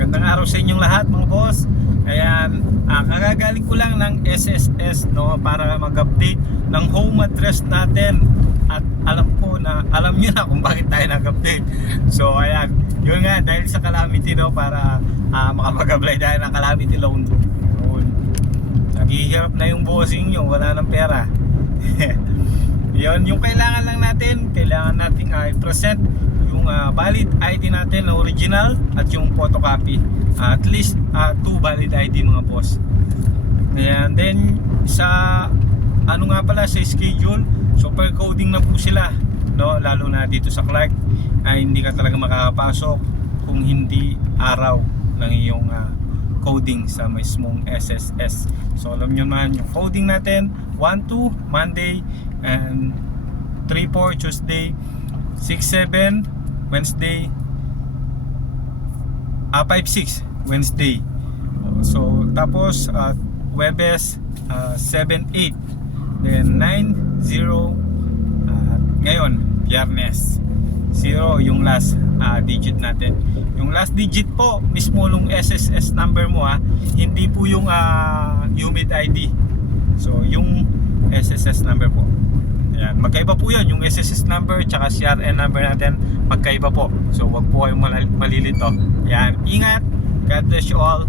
Magandang araw sa inyong lahat mga boss. Ayan, kagagaling ko lang ng SSS no, para mag-update ng home address natin. At alam nyo na kung bakit tayo nag-update. So ayan, yun nga, dahil sa calamity no, para makapag-apply tayo ng calamity loan. Yun. Naghihirap na yung bossing nyo, wala ng pera. Yun, yung kailangan lang natin, kailangan nating i-present yung valid ID natin na original at yung photocopy. At least 2 valid ID mga boss. And then sa sa schedule, super coding na po sila, no? Lalo na dito sa Clark, hindi ka talaga makakapasok kung hindi araw ng iyong coding sa mismong SSS. So alam nyo naman yung coding natin, 1-2 Monday, and 3-4 Tuesday, 6-7 Wednesday, 5-6 Wednesday. So tapos Webes 7-8, then 9-0 ngayon Biyernes 0 yung last digit natin. Yung last digit po mismo nung SSS number mo, hindi po yung humid ID. So yung SSS number po. Ayan, magkaiba po yun. Yung SSS number tsaka CRN number natin, magkaiba po. So wag po kayong malilito. Ayan, ingat. God bless you all.